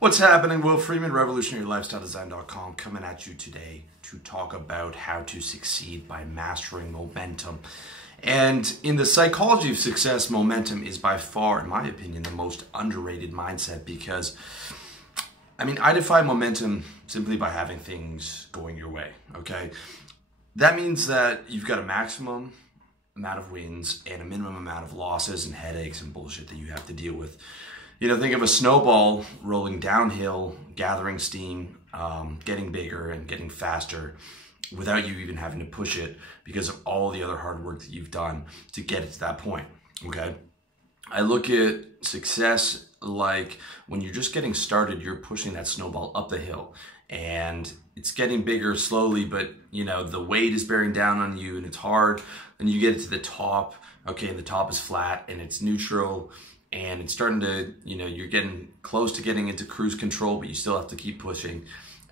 What's happening? Will Freeman, RevolutionaryLifestyleDesign.com, coming at you today to talk about how to succeed by mastering momentum. And in the psychology of success, momentum is by far, in my opinion, the most underrated mindset because, I define momentum simply by having things going your way, okay? That means that you've got a maximum amount of wins and a minimum amount of losses and headaches and bullshit that you have to deal with. Think of a snowball rolling downhill, gathering steam, getting bigger and getting faster without you even having to push it because of all the other hard work that you've done to get it to that point, okay? I look at success like when you're just getting started, you're pushing that snowball up the hill and it's getting bigger slowly, but the weight is bearing down on you and it's hard. Then you get it to the top, okay, and the top is flat and it's neutral. And it's starting to, you're getting close to getting into cruise control, but you still have to keep pushing.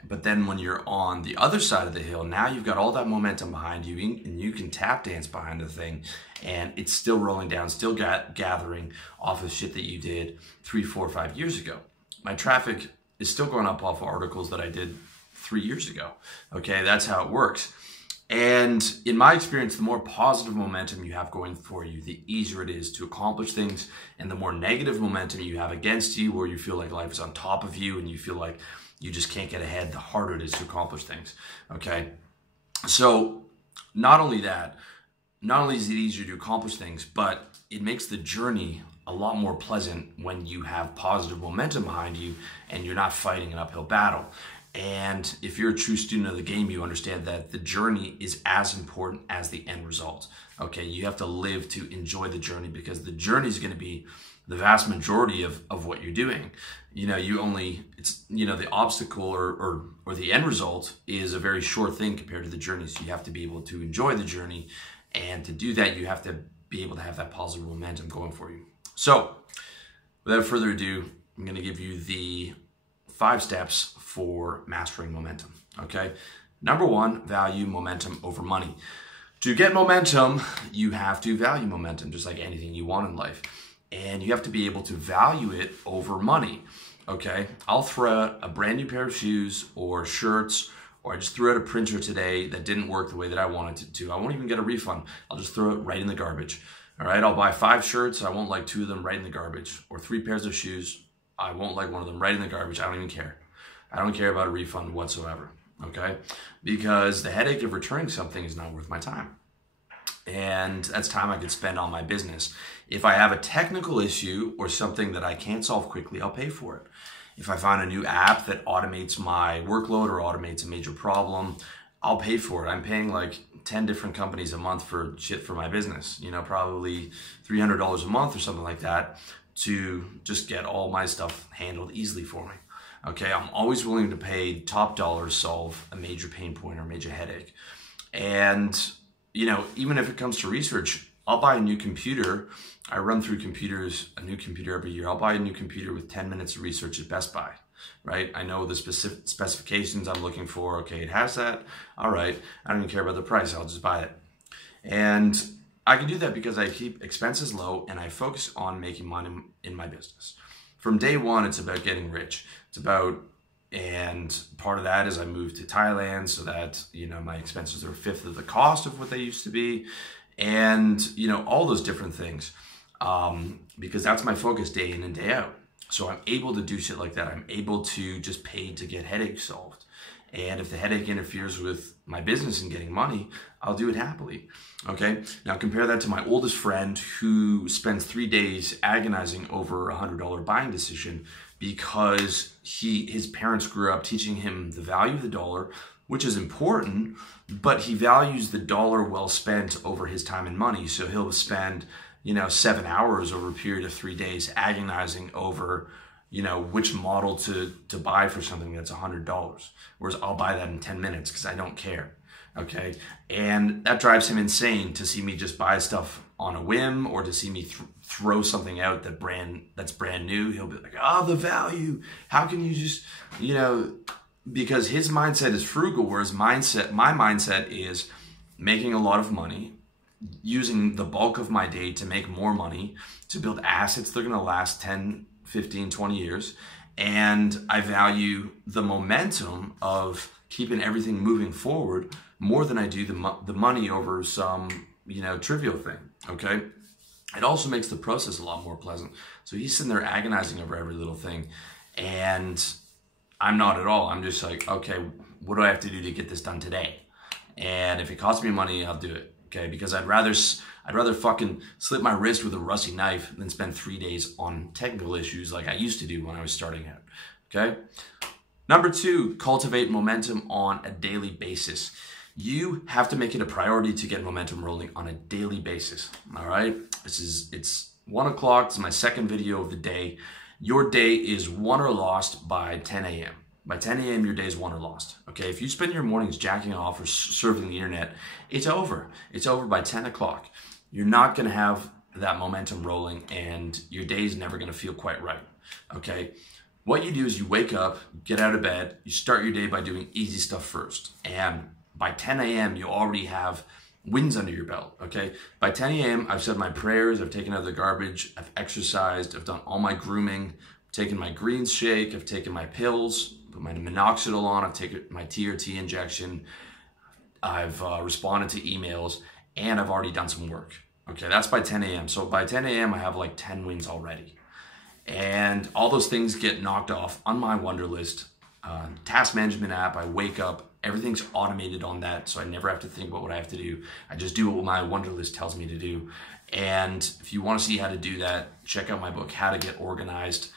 But then when you're on the other side of the hill, now you've got all that momentum behind you and you can tap dance behind the thing and it's still rolling down, still gathering off of shit that you did 3, 4, 5 years ago. My traffic is still going up off of articles that I did 3 years ago. Okay, that's how it works. And in my experience, the more positive momentum you have going for you, the easier it is to accomplish things. And the more negative momentum you have against you, where you feel like life is on top of you and you feel like you just can't get ahead, the harder it is to accomplish things, okay? So not only is it easier to accomplish things, but it makes the journey a lot more pleasant when you have positive momentum behind you and you're not fighting an uphill battle. And if you're a true student of the game, you understand that the journey is as important as the end result. Okay, you have to live to enjoy the journey because the journey is going to be the vast majority of what you're doing. The obstacle or the end result is a very short thing compared to the journey. So you have to be able to enjoy the journey. And to do that, you have to be able to have that positive momentum going for you. So without further ado, I'm going to give you the 5 steps for mastering momentum, okay? Number 1, value momentum over money. To get momentum, you have to value momentum, just like anything you want in life. And you have to be able to value it over money, okay? I'll throw out a brand new pair of shoes or shirts, or I just threw out a printer today that didn't work the way that I wanted it to. I won't even get a refund. I'll just throw it right in the garbage, all right? I'll buy 5 shirts. I won't like 2 of them right in the garbage, or 3 pairs of shoes. I won't like one of them right in the garbage. I don't even care. I don't care about a refund whatsoever, okay? Because the headache of returning something is not worth my time. And that's time I could spend on my business. If I have a technical issue or something that I can't solve quickly, I'll pay for it. If I find a new app that automates my workload or automates a major problem, I'll pay for it. I'm paying like 10 different companies a month for shit for my business, probably $300 a month or something like that, to just get all my stuff handled easily for me. Okay, I'm always willing to pay top dollar to solve a major pain point or major headache. And, even if it comes to research, I'll buy a new computer. I run through a new computer every year. I'll buy a new computer with 10 minutes of research at Best Buy, right? I know the specific specifications I'm looking for. Okay, it has that. All right, I don't even care about the price. I'll just buy it. And I can do that because I keep expenses low and I focus on making money in my business. From day one, it's about getting rich. And part of that is I moved to Thailand so that, my expenses are 1/5 of the cost of what they used to be. And, all those different things, because that's my focus day in and day out. So I'm able to do shit like that. I'm able to just pay to get headaches solved. And if the headache interferes with my business and getting money, I'll do it happily, okay? Now compare that to my oldest friend who spends 3 days agonizing over a $100 buying decision because his parents grew up teaching him the value of the dollar, which is important, but he values the dollar well spent over his time and money. So he'll spend, 7 hours over a period of 3 days agonizing over which model to buy for something that's $100. Whereas I'll buy that in 10 minutes because I don't care, okay? And that drives him insane to see me just buy stuff on a whim or to see me throw something out that's brand new. He'll be like, oh, the value. How can you just, because his mindset is frugal, whereas my mindset is making a lot of money, using the bulk of my day to make more money, to build assets that are going to last 10, 15, 20 years, And I value the momentum of keeping everything moving forward more than I do the money over some, trivial thing, okay? It also makes the process a lot more pleasant. So he's sitting there agonizing over every little thing, and I'm not at all. I'm just like, okay, what do I have to do to get this done today? And if it costs me money, I'll do it, okay? Because I'd rather fucking slit my wrist with a rusty knife than spend 3 days on technical issues like I used to do when I was starting out, okay? Number 2, cultivate momentum on a daily basis. You have to make it a priority to get momentum rolling on a daily basis, all right? It's 1 o'clock, it's my second video of the day. Your day is won or lost by 10 a.m. By 10 a.m., your day is won or lost, okay? If you spend your mornings jacking off or surfing the internet, it's over. It's over by 10 o'clock. You're not gonna have that momentum rolling, and your day is never gonna feel quite right, okay? What you do is you wake up, get out of bed, you start your day by doing easy stuff first. And by 10 a.m., you already have wins under your belt, okay? By 10 a.m., I've said my prayers, I've taken out the garbage, I've exercised, I've done all my grooming, I've taken my greens shake, I've taken my pills, put my minoxidil on, I've taken my TRT injection, I've responded to emails, and I've already done some work, okay? That's by 10 a.m. So by 10 a.m., I have like 10 wins already. And all those things get knocked off on my Wunderlist task management app. I wake up, everything's automated on that, so I never have to think about what I have to do. I just do what my Wunderlist tells me to do. And if you want to see how to do that, check out my book, How to Get Organized,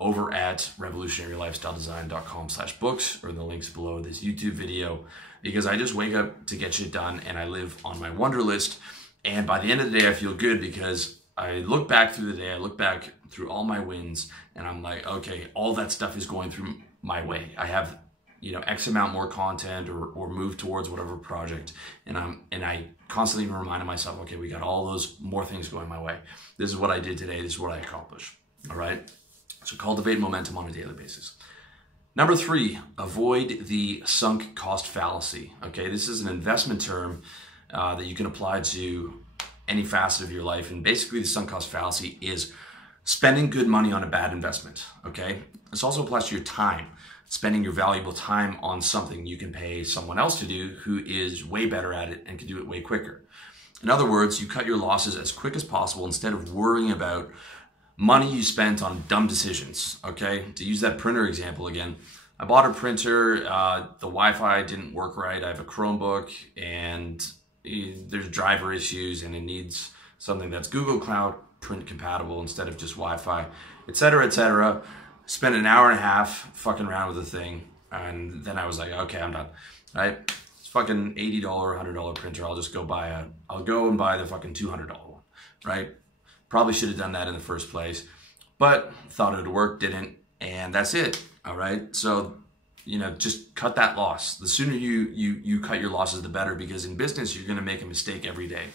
over at revolutionarylifestyledesign.com/books, or the links below this YouTube video, because I just wake up to get shit done, and I live on my Wunderlist. And by the end of the day, I feel good because I look back through the day, I look back through all my wins, and I'm like, okay, all that stuff is going through my way. I have, X amount more content or move towards whatever project, and I constantly remind myself, okay, we got all those more things going my way. This is what I did today. This is what I accomplished. All right. So cultivate momentum on a daily basis. Number 3, avoid the sunk cost fallacy. Okay, this is an investment term that you can apply to any facet of your life, and basically the sunk cost fallacy is spending good money on a bad investment. Okay, this also applies to your time. Spending your valuable time on something you can pay someone else to do who is way better at it and can do it way quicker. In other words, you cut your losses as quick as possible instead of worrying about money you spent on dumb decisions, okay? To use that printer example again, I bought a printer, the Wi-Fi didn't work right, I have a Chromebook, and there's driver issues, and it needs something that's Google Cloud print compatible instead of just Wi-Fi, etc., etc. Spent an hour and a half fucking around with the thing, and then I was like, okay, I'm done, right? It's fucking $80, $100 printer. I'll go and buy the fucking $200 one, right? Probably should have done that in the first place, but thought it would work, didn't, and that's it, all right? So, just cut that loss. The sooner you cut your losses, the better, because in business, you're gonna make a mistake every day.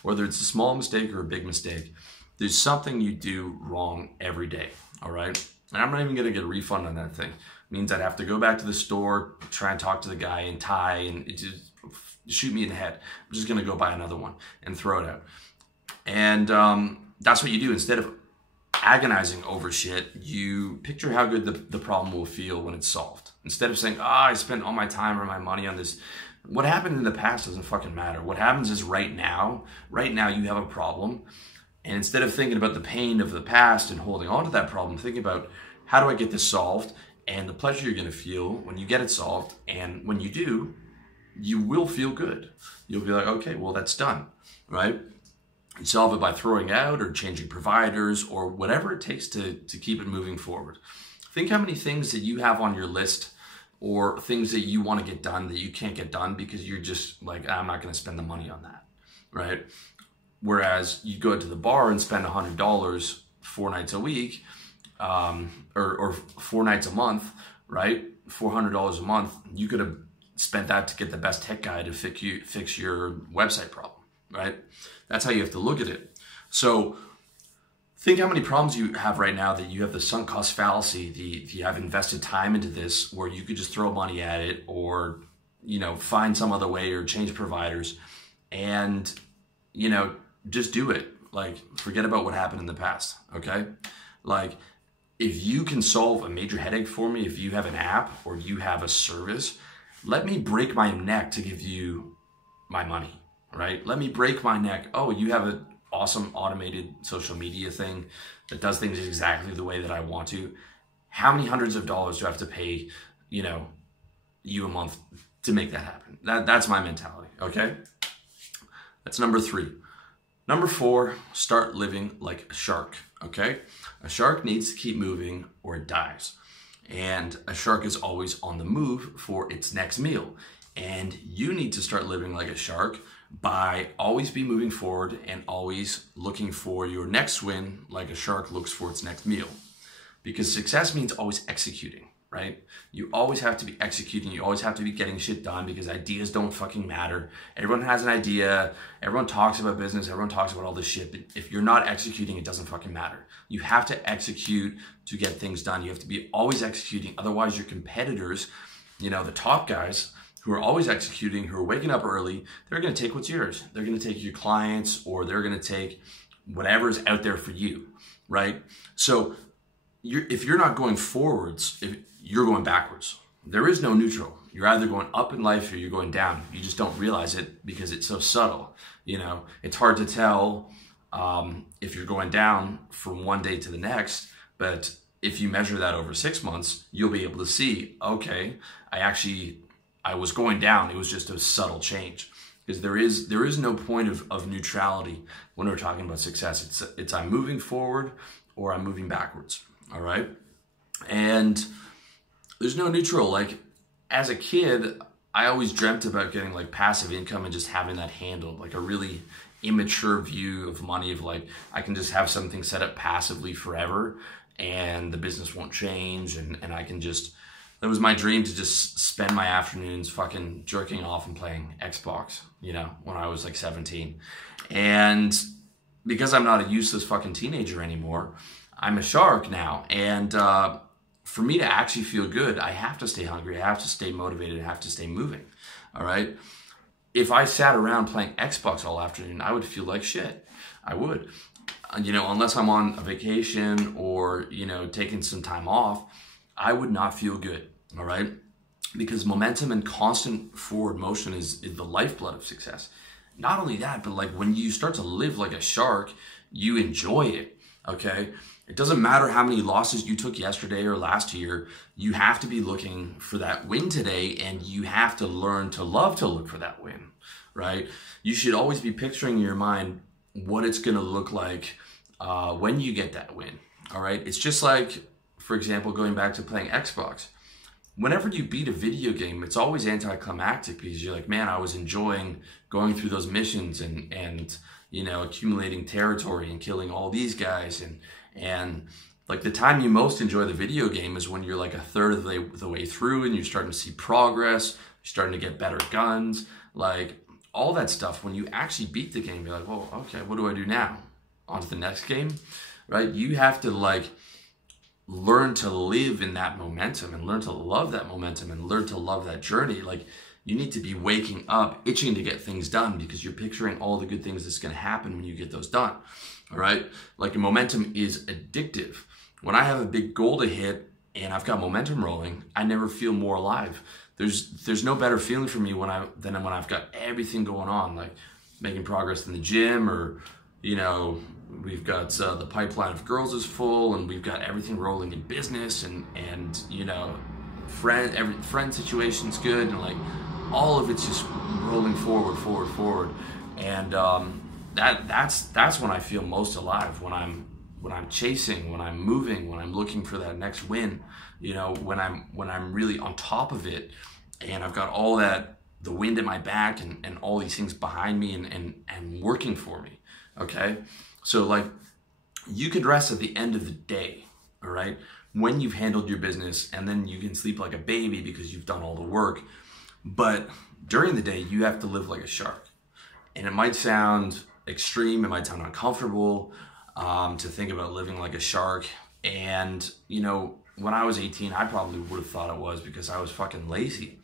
Whether it's a small mistake or a big mistake, there's something you do wrong every day, all right? And I'm not even gonna get a refund on that thing. It means I'd have to go back to the store, try and talk to the guy in Thai, and it just shoot me in the head. I'm just gonna go buy another one and throw it out. And that's what you do. Instead of agonizing over shit, you picture how good the problem will feel when it's solved. Instead of saying, I spent all my time or my money on this. What happened in the past doesn't fucking matter. What happens is right now you have a problem. And instead of thinking about the pain of the past and holding on to that problem, think about, how do I get this solved? And the pleasure you're gonna feel when you get it solved. And when you do, you will feel good. You'll be like, okay, well, that's done, right? You solve it by throwing out or changing providers or whatever it takes to keep it moving forward. Think how many things that you have on your list or things that you want to get done that you can't get done because you're just like, I'm not going to spend the money on that, right? Whereas you go to the bar and spend $100 4 nights a week, or 4 nights a month, right? $400 a month. You could have spent that to get the best tech guy to fix your website problem, right? That's how you have to look at it. So think how many problems you have right now that you have the sunk cost fallacy. You have invested time into this where you could just throw money at it, or, find some other way or change providers and, just do it. Like, forget about what happened in the past, okay? Like, if you can solve a major headache for me, if you have an app or you have a service, let me break my neck to give you my money, right? Let me break my neck. Oh, you have an awesome automated social media thing that does things exactly the way that I want to. How many hundreds of dollars do I have to pay, you a month to make that happen? That's my mentality, okay? That's number 3. Number 4, start living like a shark, okay? A shark needs to keep moving or it dies. And a shark is always on the move for its next meal. And you need to start living like a shark by always be moving forward and always looking for your next win like a shark looks for its next meal. Because success means always executing, right? You always have to be executing. You always have to be getting shit done because ideas don't fucking matter. Everyone has an idea. Everyone talks about business. Everyone talks about all this shit. But if you're not executing, it doesn't fucking matter. You have to execute to get things done. You have to be always executing. Otherwise, your competitors, the top guys who are always executing, who are waking up early, they're going to take what's yours. They're going to take your clients, or they're going to take whatever's out there for you, right? So if you're not going forwards, if you're going backwards. There is no neutral. You're either going up in life or you're going down. You just don't realize it because it's so subtle. It's hard to tell if you're going down from one day to the next, but if you measure that over 6 months, you'll be able to see, okay, I was going down. It was just a subtle change. Because there is no point of neutrality when we're talking about success. It's I'm moving forward or I'm moving backwards. All right. And there's no neutral. Like, as a kid, I always dreamt about getting like passive income and just having that handled, like a really immature view of money of like, I can just have something set up passively forever and the business won't change. And I can just, that was my dream, to just spend my afternoons fucking jerking off and playing Xbox, when I was like 17. And because I'm not a useless fucking teenager anymore, I'm a shark now. And, for me to actually feel good, I have to stay hungry. I have to stay motivated. I have to stay moving. All right. If I sat around playing Xbox all afternoon, I would feel like shit. I would, unless I'm on a vacation or, taking some time off, I would not feel good. All right. Because momentum and constant forward motion is the lifeblood of success. Not only that, but like when you start to live like a shark, you enjoy it. Okay. It doesn't matter how many losses you took yesterday or last year. You have to be looking for that win today, and you have to learn to love to look for that win, right? You should always be picturing in your mind what it's going to look like when you get that win, all right? It's just like, for example, going back to playing Xbox. Whenever you beat a video game, it's always anticlimactic because you're like, man, I was enjoying going through those missions and accumulating territory and killing all these guys. And like the time you most enjoy the video game is when you're like a third of the way through and you're starting to see progress, you're starting to get better guns, like all that stuff. When you actually beat the game, you're like, well, okay, what do I do now? On to the next game, right? You have to like learn to live in that momentum and learn to love that momentum and learn to love that journey. Like, you need to be waking up, itching to get things done because you're picturing all the good things that's going to happen when you get those done. All right. Like, momentum is addictive. When I have a big goal to hit and I've got momentum rolling, I never feel more alive. There's no better feeling for me than when I've got everything going on, like making progress in the gym, or, we've got the pipeline of girls is full and we've got everything rolling in business and friend situation's good, and like all of it's just rolling forward. And, that's when I feel most alive, when I'm chasing, when I'm moving, when I'm looking for that next win, when I'm really on top of it and I've got all that, the wind at my back and all these things behind me and working for me. Okay. So like, you could rest at the end of the day. All right. When you've handled your business, and then you can sleep like a baby because you've done all the work. But during the day, you have to live like a shark. And it might sound extreme, it might sound uncomfortable to think about living like a shark. And when I was 18, I probably would have thought it was because I was fucking lazy.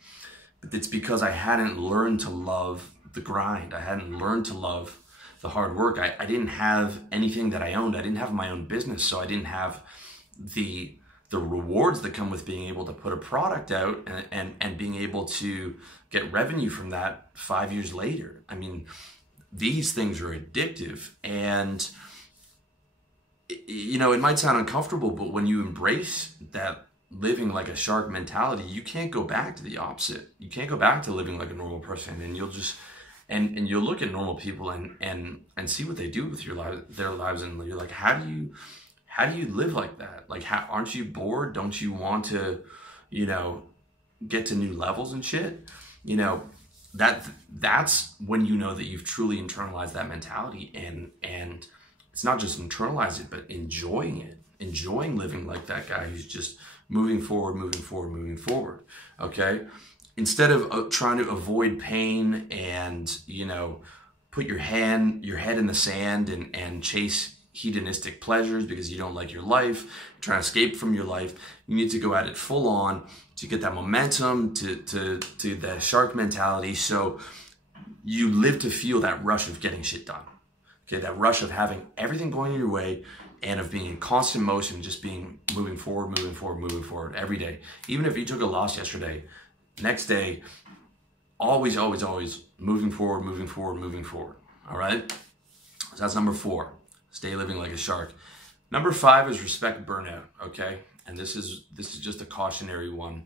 But it's because I hadn't learned to love the grind. I hadn't learned to love the hard work. I didn't have anything that I owned. I didn't have my own business, so I didn't have the rewards that come with being able to put a product out and being able to get revenue from that 5 years later. I mean, these things are addictive, and you know, it might sound uncomfortable, but when you embrace that living like a shark mentality, you can't go back to the opposite. You can't go back to living like a normal person, and you'll just and you'll look at normal people and see what they do with their lives, and you're like, how do you live like that? Like, aren't you bored? Don't you want to, you know, get to new levels and shit? You know, that's when you know that you've truly internalized that mentality, and it's not just internalize it, but enjoying it, enjoying living like that guy who's just moving forward, moving forward, moving forward. Okay. Instead of trying to avoid pain and, you know, put your head in the sand and chase hedonistic pleasures because you don't like your life, trying to escape from your life, you need to go at it full on to get that momentum, to the shark mentality, so you live to feel that rush of getting shit done. Okay, that rush of having everything going your way and of being in constant motion, just moving forward every day. Even if you took a loss yesterday, next day, always moving forward. All right? So that's number 4. Stay living like a shark. Number 5 is respect burnout, okay? And this is just a cautionary one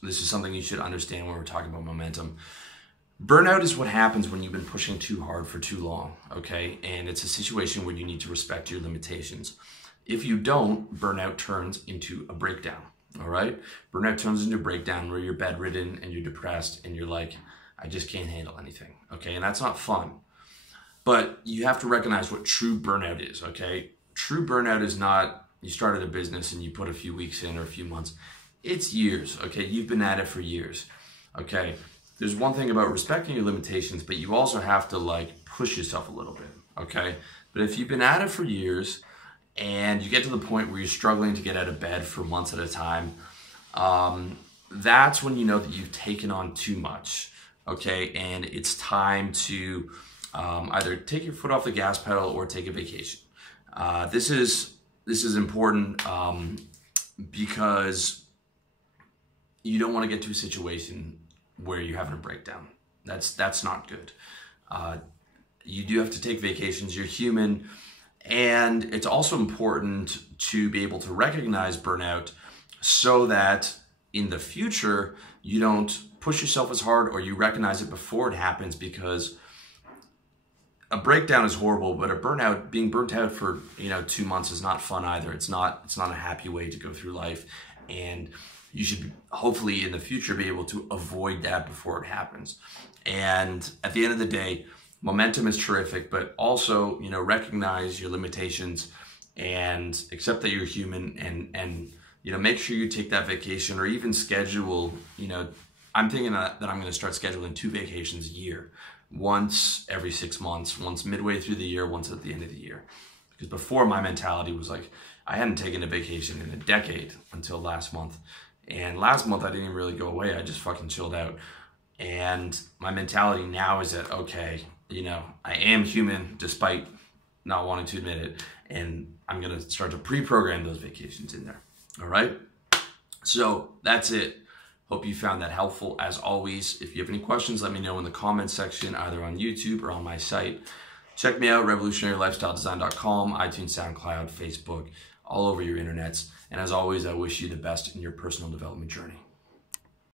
this is something you should understand when we're talking about momentum. Burnout is what happens when you've been pushing too hard for too long, okay? And it's a situation where you need to respect your limitations. If you don't, burnout turns into a breakdown, all right? Burnout turns into a breakdown where you're bedridden and you're depressed and you're like, I just can't handle anything, okay? And that's not fun. But you have to recognize what true burnout is, okay? True burnout is not you started a business and you put a few weeks in or a few months. It's years, okay? You've been at it for years, okay? There's one thing about respecting your limitations, but you also have to like push yourself a little bit, okay? But if you've been at it for years and you get to the point where you're struggling to get out of bed for months at a time, that's when you know that you've taken on too much, okay? And it's time to either take your foot off the gas pedal or take a vacation. This is important because you don't want to get to a situation where you're having a breakdown. That's not good. You do have to take vacations. You're human. And it's also important to be able to recognize burnout so that in the future, you don't push yourself as hard, or you recognize it before it happens, because a breakdown is horrible, but being burnt out for 2 months is not fun either. It's not a happy way to go through life, and you should hopefully in the future be able to avoid that before it happens. And at the end of the day, momentum is terrific, but also recognize your limitations and accept that you're human, and make sure you take that vacation, or even schedule. I'm thinking that I'm going to start scheduling 2 vacations a year. Once every 6 months, once midway through the year, once at the end of the year. Because before, my mentality was like, I hadn't taken a vacation in a decade until last month. And last month, I didn't even really go away. I just fucking chilled out. And my mentality now is that, okay, I am human despite not wanting to admit it. And I'm going to start to pre-program those vacations in there. All right? So that's it. Hope you found that helpful. As always, if you have any questions, let me know in the comments section, either on YouTube or on my site. Check me out, revolutionarylifestyledesign.com, iTunes, SoundCloud, Facebook, all over your internets. And as always, I wish you the best in your personal development journey.